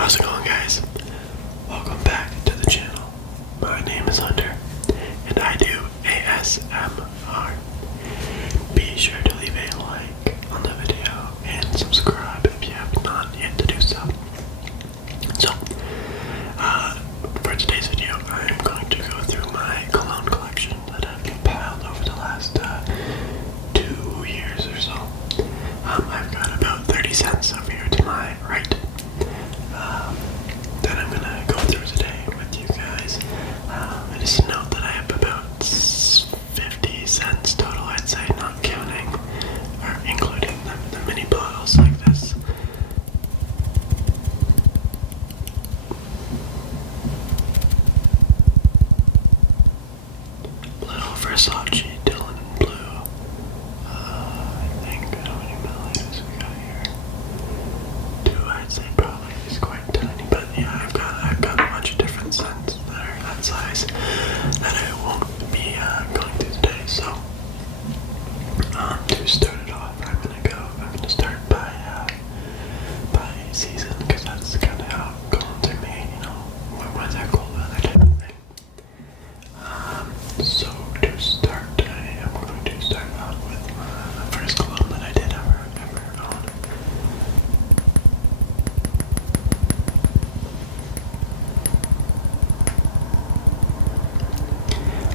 How's it going, guys? Welcome back to the channel. My name is Hunter, and I do ASMR. Be sure to leave a like on the video and subscribe if you have not yet to do so. So, for today's video, I am going to go through my cologne collection that I've compiled over the last 2 years or so. I've got about 30 cents over here to my right that I'm gonna go through today with you guys. I just note that I have about 50 cents total, I'd say, not counting or including the mini bottles like this. Little Versace Dylan Blue. I think, how many milliliters we got here? 2, I'd say probably. It's quite tiny, but yeah, I've got a bunch of different scents that are that size that I won't be going through today. So, to start it off, I'm gonna start by season, because that's kind of how colognes are made, you know, warm weather, cold weather type of thing. So to start, I am going to start out with the first cologne that I did ever own.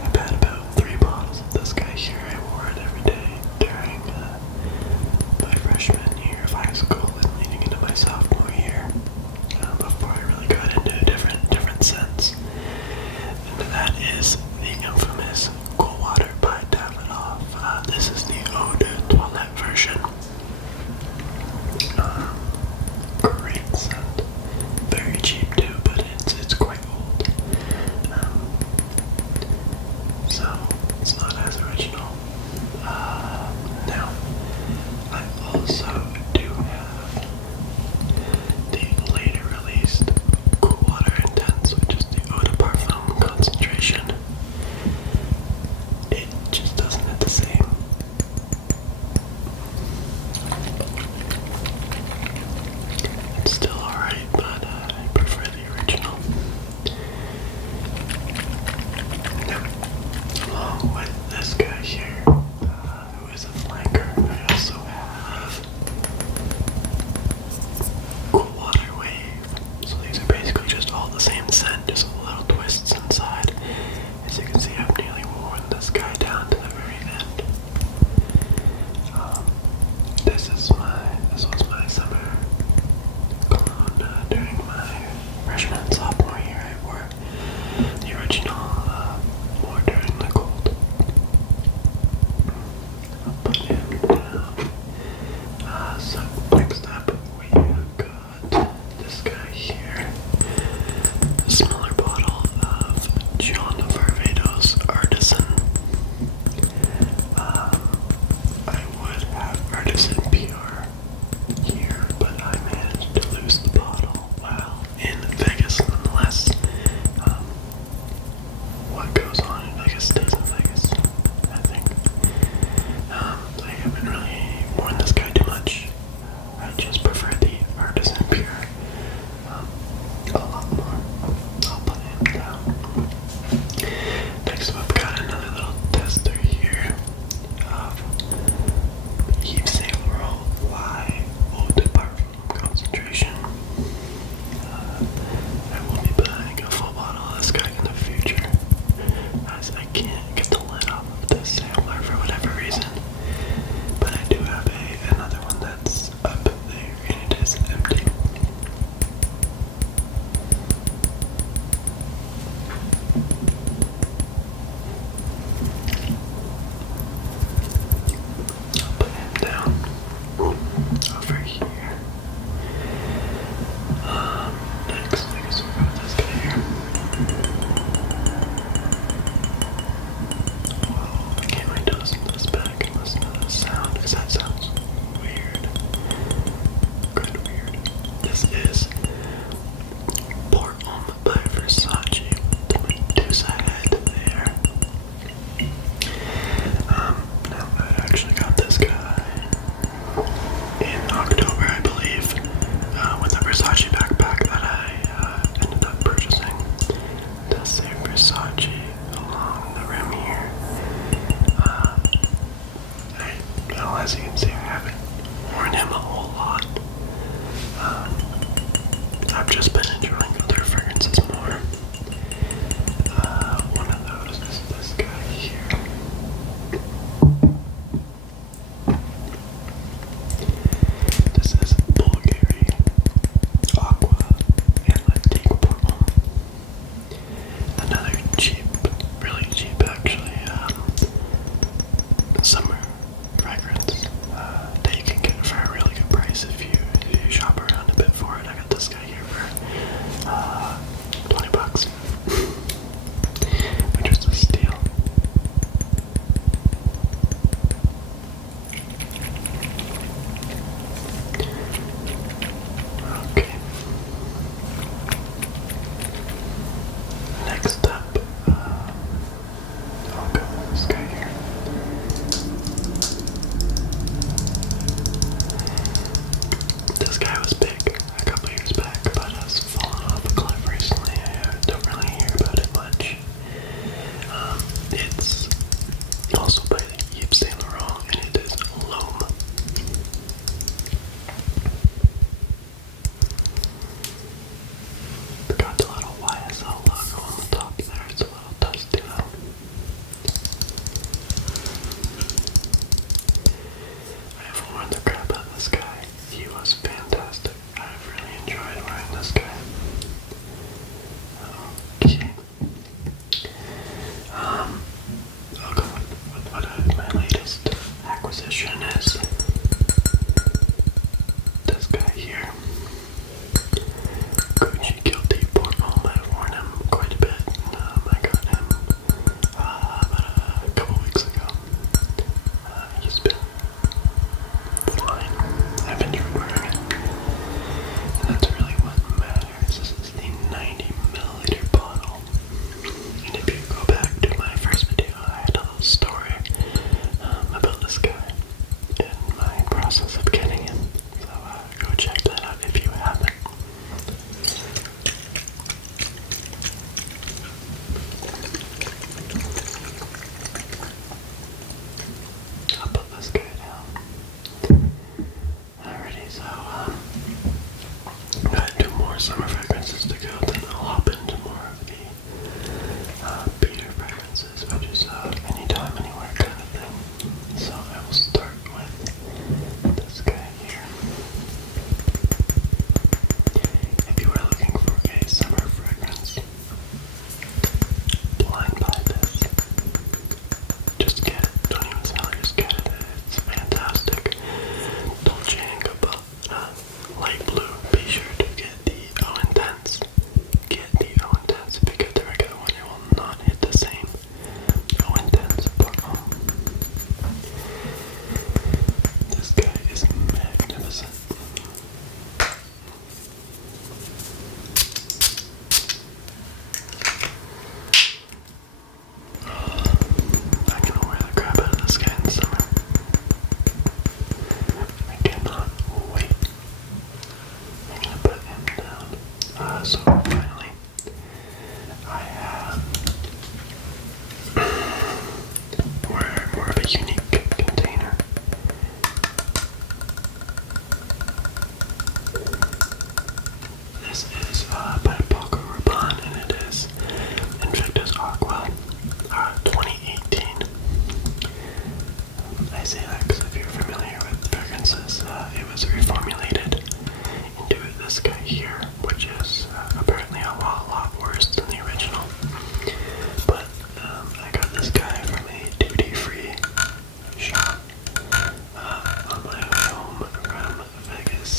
I've had about 3 bottles of this guy here. I wore it every day during my freshman year of high school and leading into my sophomore year, before I really got into different scents. And that is the infamous Cool Water by Davidoff. This is the Eau de Toilette version. Great scent. Very cheap too, but it's quite old. So it's not as original. Now, I also do have the later released Cool Water Intense, which is the Eau de Parfum concentration. It just doesn't hit the same. It's still alright, but I prefer the original. Now, along with this guy here, who is a flanker, I also have Cool Water Wave. So these are basically just all the same scent, just little twists inside. As you can see, I've nearly worn this guy down to the very end. This was my summer cologne during my freshman and sophomore year. I wore the original more during the cold. I'll put him down. So next up we have got this guy here. A smaller bottle of John Varvatos Artisan. I would have Artisan Pure here, but I managed to lose the bottle while in Vegas nonetheless. What goes on in Vegas stays in Vegas, I think. I haven't really worn this guy too much. I just prefer the Artisan Pure a lot more. I'll put him down. Next up, I've got another little tester here of Yves Saint Laurent Fly Eau de Parfum concentration. I will be buying a full bottle of this guy in the future, as I can't get the lid off of this sampler for whatever reason. But I do have another one that's up there, and it is empty. I'll put him down over here. Next, I guess we'll go with this guy here. Whoa, I can't wait to listen to this back and listen to the sound, because that sounds weird. Good weird. This is Pour Homme by Versace with the Medusa head there. Now I actually got this guy in October, I believe, with a Versace backpack that I I've just been enjoying other fragrances more. One of those is this guy here. This is Bulgari Aqua and Latique Purple. Another cheap, really cheap actually, summer fragrance that you can get for a really good price if you shop around a bit for it. I got this guy here for $20, which was a steal. Okay. Next up, I'll go with this guy here. This guy was big a couple years back, but has fallen off a cliff recently. I don't really hear about it much. It's also by Yves Saint Laurent, and it is L'Homme. It's got the little YSL logo on the top there. It's a little dusty though. I have worn the crap out of this guy. He was fantastic. I've really enjoyed wearing this guy. Okay. I'll go with what my latest acquisition is. This guy here. Gucci Guilty Portfolio. I've worn him quite a bit. I got him about a couple weeks ago. He's been fine. I've enjoyed wearing it. And that's really what matters. This is the 90 milliliter bottle. And if you go back to my first video, I had a little story about this guy and my process of getting him. So go check that out if you haven't. I'll put this guy down. Alrighty, so got 2 more summer fragrances to go, then I'll hop into more of the beater fragrances, which is anytime, anywhere kind of thing. So I will start with this guy here. If you are looking for a summer fragrance, blind buy this. Just get it. Don't even smell it, just get it. It's fantastic. Dolce & Gabbana light blue. Be sure to get the O Intense. Get the O Intense. If you get the regular one, it will not hit the same. O Intense. This guy is magnificent. I'm gonna wear the crap out of this guy in the summer. I cannot wait. I'm gonna put him down. So finally, I have more of a unique container. This is by Paco Rabanne, and it is Invictus Aqua 2018. I say that because if you're familiar with fragrances, it was reformulated into this guy here, which is apparently a lot worse than the original. But I got this guy from a duty-free shop on my way home from Vegas,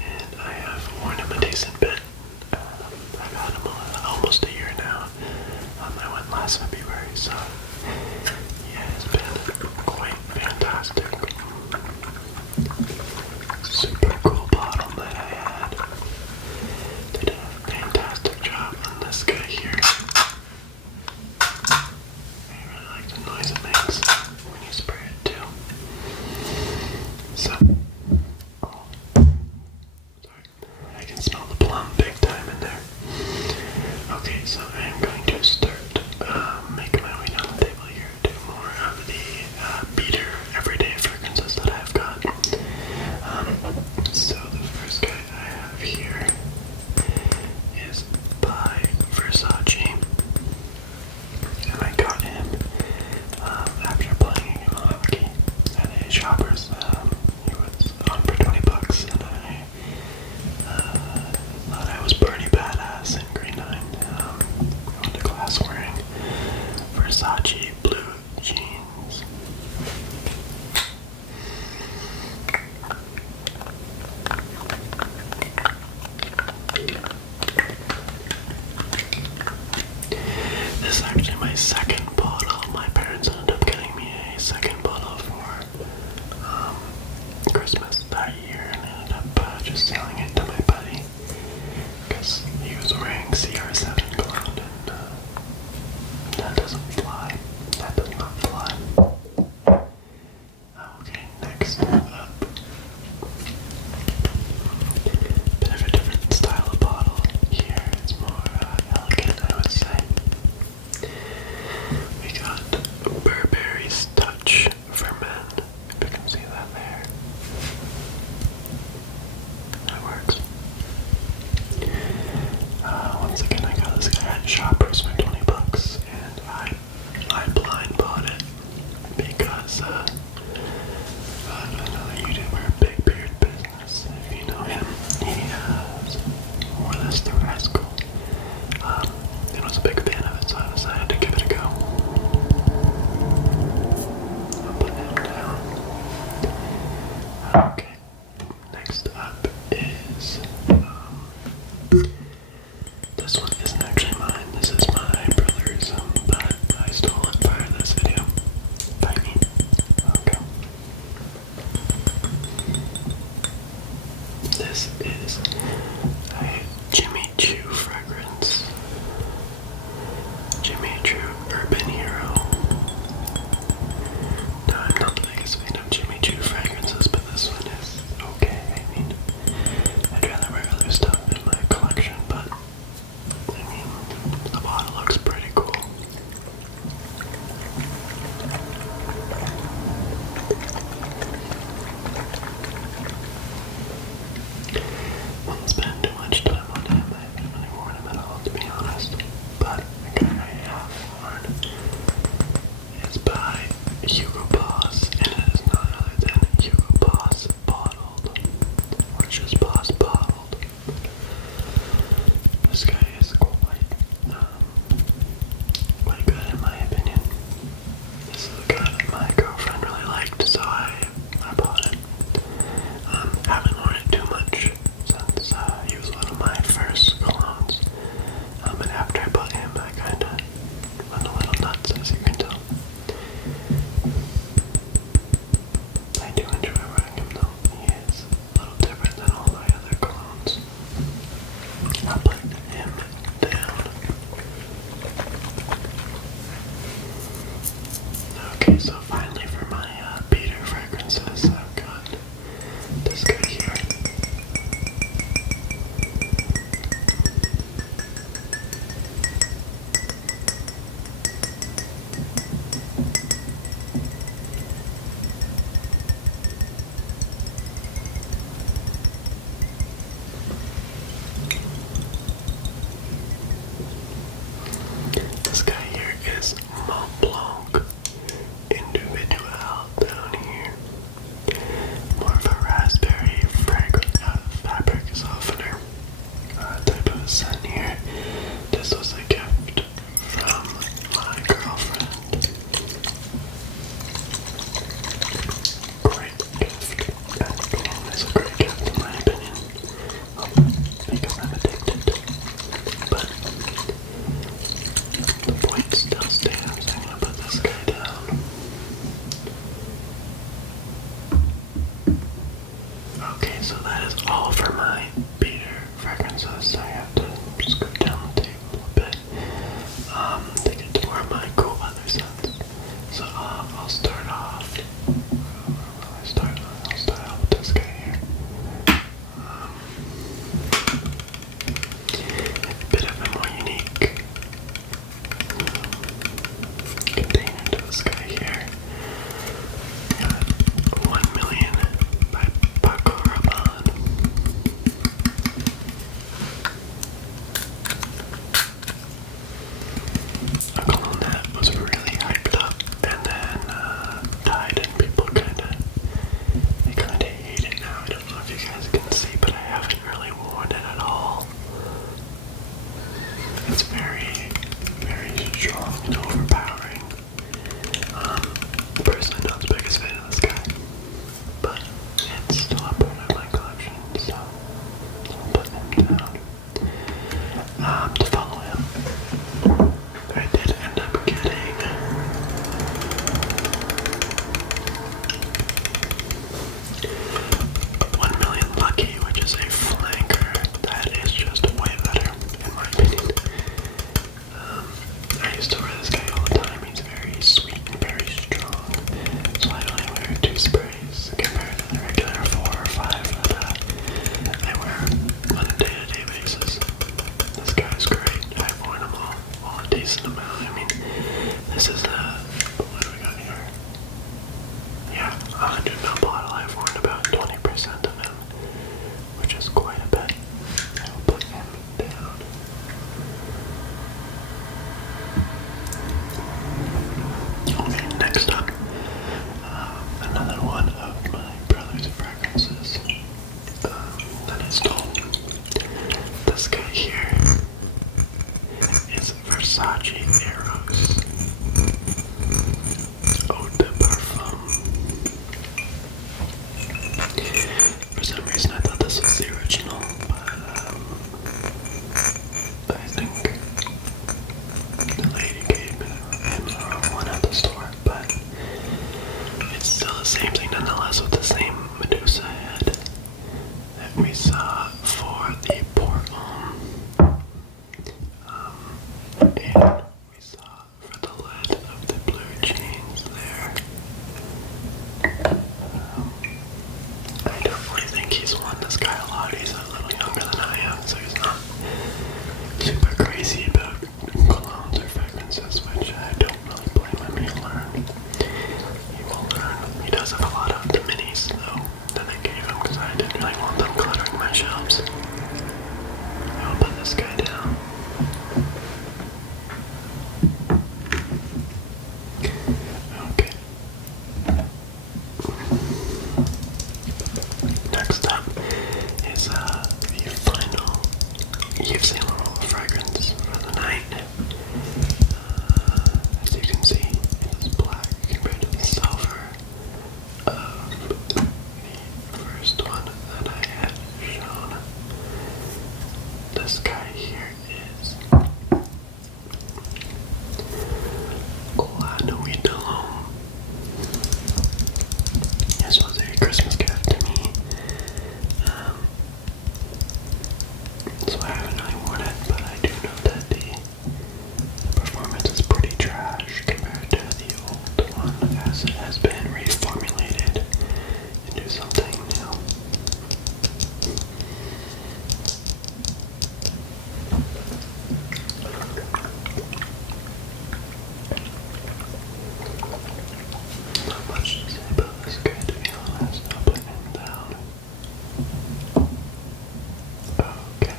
and I have worn him a decent bit. I've had him almost a year now. I went last February, so yeah, it's been quite fantastic. Super cool bottle that I had. They did a fantastic job on this guy here. I really like the noise it makes when you spray it too. So, sorry, I can smell the plum big time in there. Okay, so I'm going to start making my way down the table here to more of the beater everyday fragrances that I've got. So the first guy I have This is a Jimmy Choo fragrance. Jimmy Choo Urban Hero. Now, I'm not the biggest fan of Jimmy Choo fragrances, but this one is okay. I mean, I'd rather wear other stuff in my collection, but I mean, the bottle looks pretty cool. Won't spend too much time on him. I haven't really worn him at all, to be honest. But the guy I have worn is by Hugo Boss, and it is none other than Hugo Boss Bottled, or just Boss Bottled. This guy is quite good in my opinion. This is the guy that my girlfriend really liked, so I bought it. Haven't worn it too much since he was one of my first colognes. And after I bought him, I kinda went a little nuts, as you can tell. I do enjoy wearing him though. He is a little different than all my other colognes. I'll put him down. Okay, so finally for my beater fragrances, I've got this guy here. This guy here is Mont Blanc Individual down here. More of a raspberry fragrant fabric softener type of scent here. This was a gift from my girlfriend. Great gift. Cologne is a great gift in my opinion. Because I'm addicted. But the point still stands. I'm gonna put this guy down. Okay, so that is all for my beater fragrances. I have to scoot down the table a bit to get to more of my cool other scents. So I'll start off. I'll start off with this guy here. A bit of a more unique container to this guy here. Got 1 Million by Paco Rabanne. A cologne that was really hyped up and then died, and people kinda hate it now. I don't know if you guys can see, but I haven't really worn it at all. It's very, very strong and overpowering. Personally, not the biggest fan of this guy, but it's still a part of my collection, so I'll put him down. To follow him, I did end up getting 1 Million Lucky, which is a flanker that is just way better, in my opinion. I used to wear this guy all the time. He's very sweet and very strong, so I only wear 2 sprays compared to the regular 4 or 5 that I wear on a day-to-day basis. This guy's great. I've worn him all a decent amount. I mean, this is what do we got here? Yeah, 100 ml bottle. I've worn about 20% of him, which is quite a bit. I'll put him down. Okay, next up, another one of my brother's fragrances that I stole. This guy here is Versace Eros Eau de Parfum. For some reason I thought this was the original, but I think the lady gave him the wrong one at the store, but it's still the same thing nonetheless, with the same Medusa head that we saw this guy here is Lanui Delhomme. This was a Christmas gift to me. So I haven't really worn it, but I do know that the performance is pretty trash compared to the old one, as it has been reformulated into something new. Not much to say about this guy, to be honest. I'll put him down. Okay.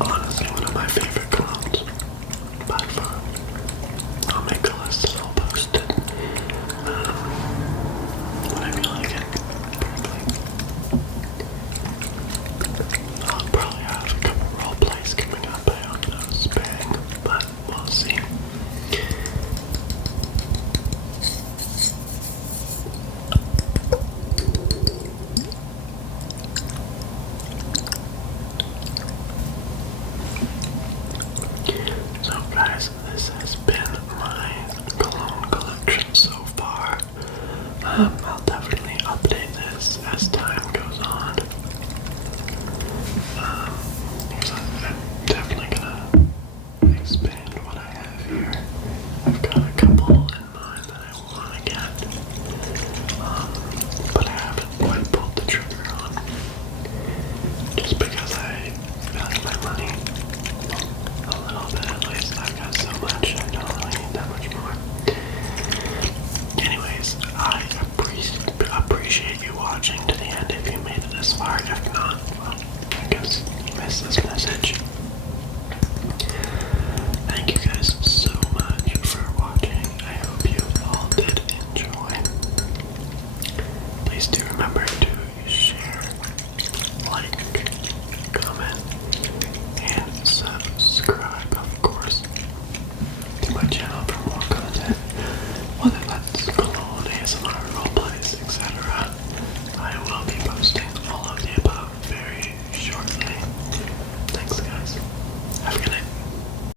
Honestly, one of my favorite colognes by far. I'll make a list and I'll post it when I feel like it. I'll probably have a couple role plays coming up. I hope those bang, but we'll see. So guys, this has been my cologne collection so far. I'll definitely update this as time goes on. Because I'm definitely gonna expand what I have here. I've got a couple in mind that I want to get, but I haven't quite pulled the trigger on. Just because I value my money a little bit at least. I've got so much, I don't really need that much more. Anyways, I appreciate you watching to the end if you made it this far. If not, well, I guess you missed this message.